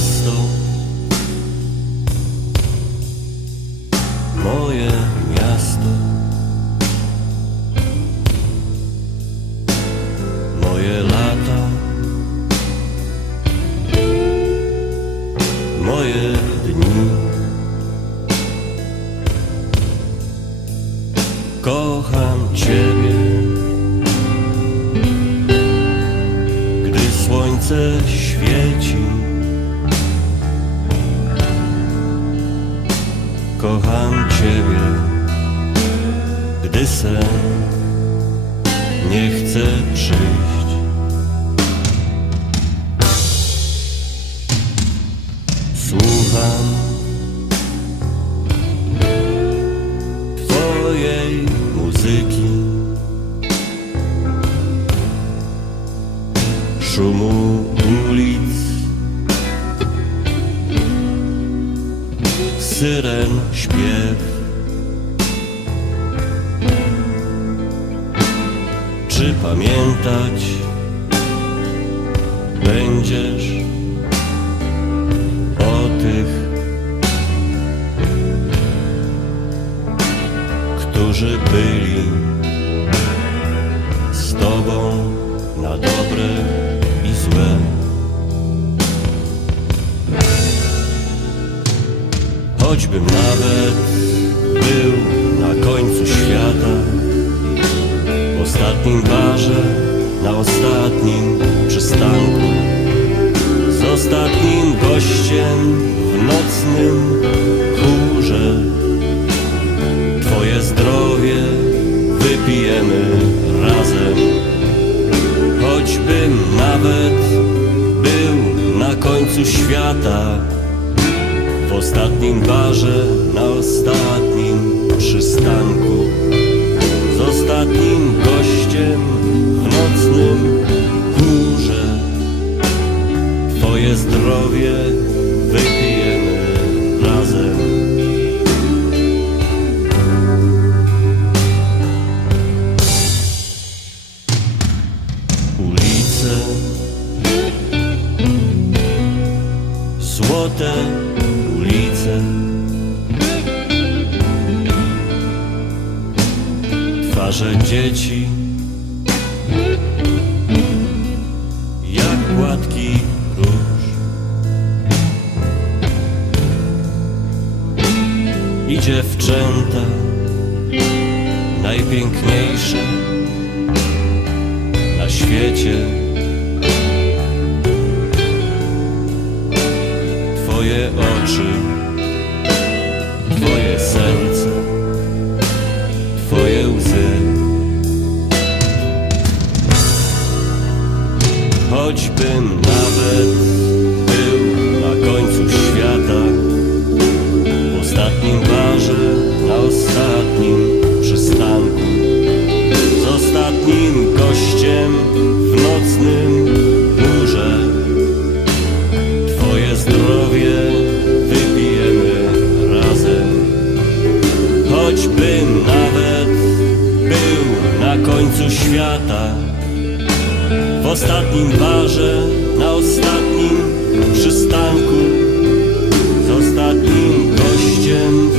miasto. Moje miasto. Moje lata. Moje dni. Kocham Ciebie. Gdy słońce świeci Kocham Ciebie, gdy sen nie chce przyjść. Słucham Twojej muzyki, szumu ulic, syren śpiew. Czy pamiętać będziesz o tych, którzy byli z Tobą na dobre Choćbym nawet był na końcu świata, w ostatnim barze, na ostatnim przystanku, z ostatnim gościem w nocnym chórze. Twoje zdrowie wypijemy razem, choćbym nawet był na końcu świata. Ostatnim barze, na ostatnim przystanku. Z ostatnim gościem w nocnym chórze Twoje zdrowie wypijemy razem. Ulice Złote Twarze dzieci Jak gładki róż I dziewczęta Najpiękniejsze Na świecie. Twoje oczy, Choćbym nawet był na końcu świata, w ostatnim barze, na ostatnim przystanku, z ostatnim gościem w nocnym W ostatnim barze, na ostatnim przystanku Z ostatnim gościem.